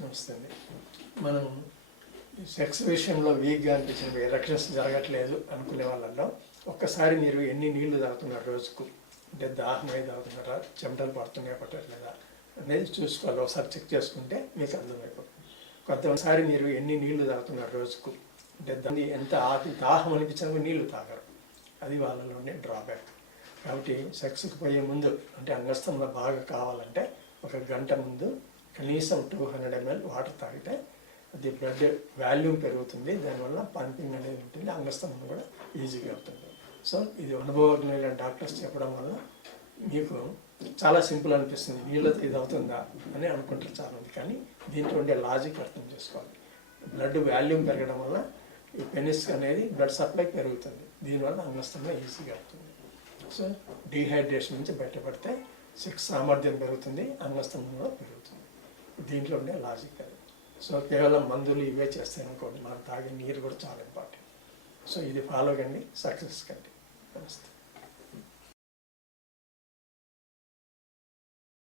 నమస్తే అండి. మనం సెక్స్ విషయంలో వీక్గా అనిపించిన ఎరక్షన్స్ జరగట్లేదు అనుకునే వాళ్ళలో ఒక్కసారి మీరు ఎన్ని నీళ్లు తాగుతున్నారు రోజుకు, అంటే దాహమై తాగుతున్నారా, చెమటలు పడుతున్నాయా పట్టట్లేదా అనేది చూసుకోవాలి. ఒకసారి చెక్ చేసుకుంటే మీకు అర్థమైపోతుంది. కొంతసారి మీరు ఎన్ని నీళ్లు తాగుతున్నారు రోజుకు, అంటే దాన్ని ఎంత దాహం అనిపించినప్పుడు నీళ్లు తాగరు, అది వాళ్ళలోనే డ్రాబ్యాక్. కాబట్టి సెక్స్కి పోయే ముందు, అంటే అంగస్థంలో బాగా కావాలంటే ఒక గంట ముందు కనీసం 200 ml వాటర్ తాగితే అది బ్లడ్ వాల్యూమ్ పెరుగుతుంది, దానివల్ల పంపింగ్ అనేది ఉంటుంది, అంగస్తంభం కూడా ఈజీగా అవుతుంది. సో ఇది అనుభవజ్ఞులైన డాక్టర్స్ చెప్పడం వల్ల మీకు చాలా సింపుల్ అనిపిస్తుంది, నీళ్ళతో ఇది అవుతుందా అని అనుకుంటారు చాలామంది. కానీ దీంట్లో ఉండే లాజిక్ అర్థం చేసుకోవాలి. బ్లడ్ వాల్యూమ్ పెరగడం వల్ల ఈ పెనిస్ అనేది బ్లడ్ సప్లై పెరుగుతుంది, దీనివల్ల అంగస్తంభం ఈజీగా అవుతుంది. సో డీహైడ్రేషన్ నుంచి బయటపడితే సెక్స్ సామర్థ్యం పెరుగుతుంది, అంగస్తంభం కూడా పెరుగుతుంది. దీంట్లో ఉండే లాజిక్ అది. సో కేవలం మందులు ఇవే చేస్తాయి అనుకోండి, మనం తాగే నీరు కూడా చాలా ఇంపార్టెంట్. సో ఇది ఫాలో కండి, సక్సెస్ కండి. నమస్తే.